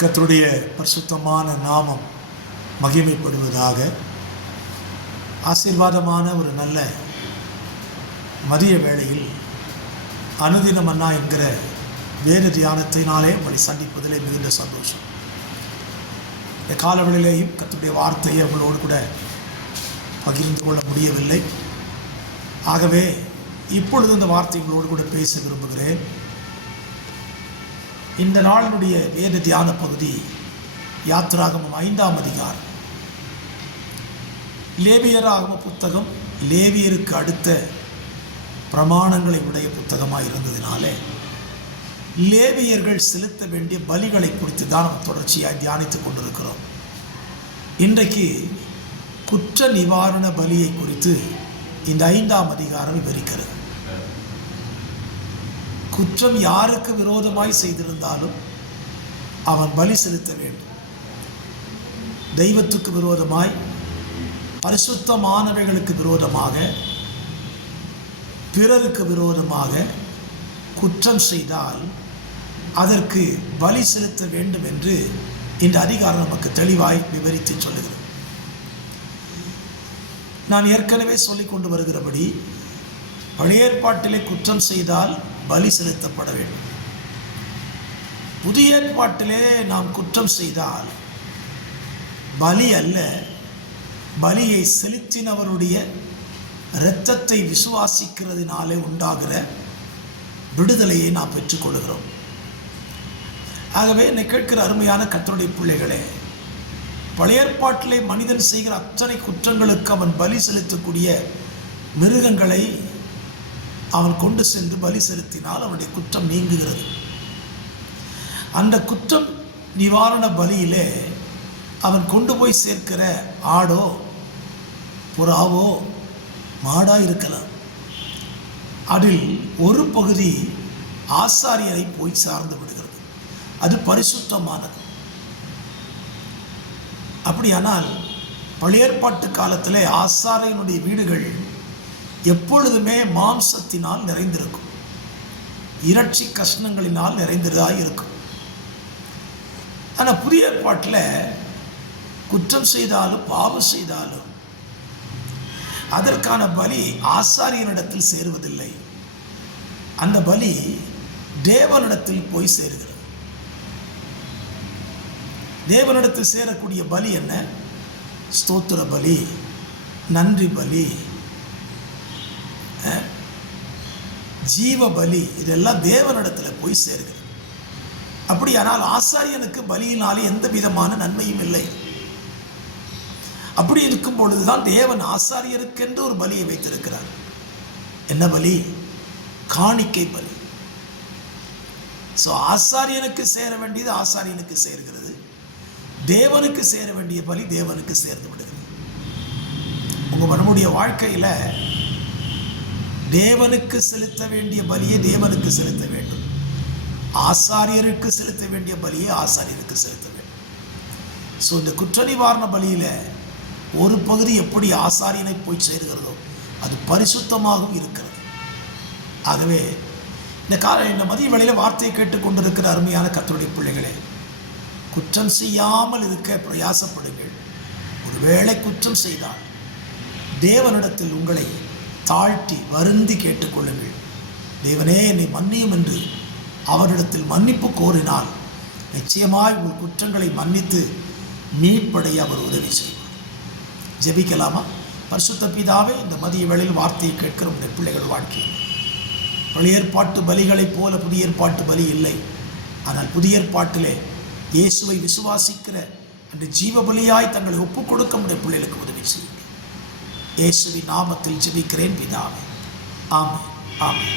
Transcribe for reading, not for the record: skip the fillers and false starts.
கர்த்தருடைய பரிசுத்தமான நாமம் மகிமைப்படுவதாக. ஆசீர்வாதமான ஒரு நல்ல மதிய வேளையில் அனுதின மன்னா என்கிற வேறு தியானத்தினாலே உங்களை சந்திப்பதிலே மிகுந்த சந்தோஷம். இந்த காலவெளியிலேயும் கர்த்தருடைய வார்த்தையை உங்களோடு கூட பகிர்ந்து கொள்ள முடியவில்லை. ஆகவே இப்பொழுது இந்த வார்த்தை உங்களோடு கூட பேச விரும்புகிறேன். இந்த நாளினுடைய வேத தியான பகுதி யாத்திராகமம் 5ஆம் அதிகாரம். லேவியராகம புத்தகம் லேவியருக்கு அடுத்த பிரமாணங்களை உடைய புத்தகமாக இருந்ததினாலே லேவியர்கள் செலுத்த வேண்டிய பலிகளை குறித்து தான் நம்ம தொடர்ச்சியாக தியானித்து கொண்டிருக்கிறோம். இன்றைக்கு குற்ற நிவாரண பலியை குறித்து இந்த 5ஆம் அதிகாரம் விவரிக்கிறது. குற்றம் யாருக்கு விரோதமாய் செய்திருந்தாலும் அவன் பலி செலுத்த வேண்டும். தெய்வத்துக்கு விரோதமாய், பரிசுத்தமானவைகளுக்கு விரோதமாக, பிறருக்கு விரோதமாக குற்றம் செய்தால் அதற்கு பலி செலுத்த வேண்டும் என்று இந்த அதிகாரம் நமக்கு தெளிவாய் விவரித்து சொல்லுகிறது. நான் ஏற்கனவே சொல்லிக் கொண்டு வருகிறபடி பழைய ஏற்பாட்டிலே குற்றம் செய்தால் பலி செலுத்தப்பட வேண்டும். புதிய ஏற்பாட்டிலே நாம் குற்றம் செய்தால் பலி அல்ல, பலியை செலுத்தினவருடைய இரத்தத்தை விசுவாசிக்கிறதுனாலே உண்டாகிற விடுதலையை நாம் பெற்றுக்கொள்கிறோம். ஆகவே என்னை கேட்கிற அருமையான கர்த்தருடைய பிள்ளைகளே, பழைய ஏற்பாட்டிலே மனிதன் செய்கிற அத்தனை குற்றங்களுக்கு அவன் பலி செலுத்தக்கூடிய மிருகங்களை அவன் கொண்டு சென்று பலி செலுத்தினால் அவனுடைய குற்றம் நீங்குகிறது. அந்த குற்றம் நிவாரண பலியிலே அவன் கொண்டு போய் சேர்க்கிற ஆடோ புறாவோ மாடா இருக்கலாம். அதில் ஒரு பகுதி ஆசாரியரை போய் சார்ந்து விடுகிறது. அது பரிசுத்தமானது. அப்படியானால் பழைய ஏற்பாட்டு காலத்திலே ஆசாரியனுடைய வீடுகள் எப்பொழுதுமே மாம்சத்தினால் நிறைந்திருக்கும், இறைச்சி கஷ்ணங்களினால் நிறைந்ததாக இருக்கும். ஆனால் புதிய ஏற்பாட்டில் குற்றம் செய்தாலும் பாவம் செய்தாலும் அதற்கான பலி ஆசாரியனிடத்தில் சேருவதில்லை. அந்த பலி தேவனிடத்தில் போய் சேருகிறது. தேவனிடத்தில் சேரக்கூடிய பலி என்ன? ஸ்தோத்திர பலி, நன்றி பலி, ஜீவ பலி, இதெல்லாம் தேவனிடத்தில் போய் சேருகிறது. அப்படியானால் ஆசாரியனுக்கு பலியினாலே எந்த விதமான நன்மையும் இல்லை. அப்படி இருக்கும் பொழுதுதான் தேவன் ஆசாரியருக்கென்று ஒரு பலியை வைத்திருக்கிறார். என்ன பலி? காணிக்கை பலி. ஸோ ஆசாரியனுக்கு சேர வேண்டியது ஆசாரியனுக்கு சேர்கிறது, தேவனுக்கு சேர வேண்டிய பலி தேவனுக்கு சேர்ந்து விடுகிறது. உங்கள் நம்முடைய வாழ்க்கையில் தேவனுக்கு செலுத்த வேண்டிய பலியை தேவனுக்கு செலுத்த வேண்டும், ஆசாரியருக்கு செலுத்த வேண்டிய பலியை ஆசாரியருக்கு செலுத்த வேண்டும். ஸோ இந்த குற்ற நிவாரண பலியில் ஒரு பகுதி எப்படி ஆசாரியனை போய் சேருகிறதோ அது பரிசுத்தமாகவும் இருக்கிறது. ஆகவே இந்த மதிய வேளையில் வார்த்தையை கேட்டுக்கொண்டிருக்கிற அருமையான கர்த்தருடைய பிள்ளைகளே, குற்றம் செய்யாமல் இருக்க பிரயாசப்படுங்கள். ஒருவேளை குற்றம் செய்தால் தேவனிடத்தில் உங்களை தாழ்த்தி வருந்தி கேட்டுக்கொள்ளுங்கள். தேவனே என்னை மன்னியும் என்று அவரிடத்தில் மன்னிப்பு கோரினால் நிச்சயமாய் உங்கள் குற்றங்களை மன்னித்து மீட்படைய அவர் உதவி செய்வார். ஜெபிக்கலாமா? பரிசுத்த பிதாவே, இந்த மதிய வேளையில் வார்த்தையை கேட்கிற உடைய பிள்ளைகள் வாழ்க்கையில் பழைய ஏற்பாட்டு பலிகளைப் போல புதிய ஏற்பாட்டு பலி இல்லை. ஆனால் புதிய ஏற்பாட்டிலே இயேசுவை விசுவாசிக்கிற அந்த ஜீவ பலியாய் தங்களை ஒப்புக் கொடுக்க உடைய பிள்ளைகளுக்கு உதவி செய்யுங்கள். இயேசுவின் நாமத்தில் ஜெபிக்கிறேன் பிதாவே. ஆமென், ஆமென்.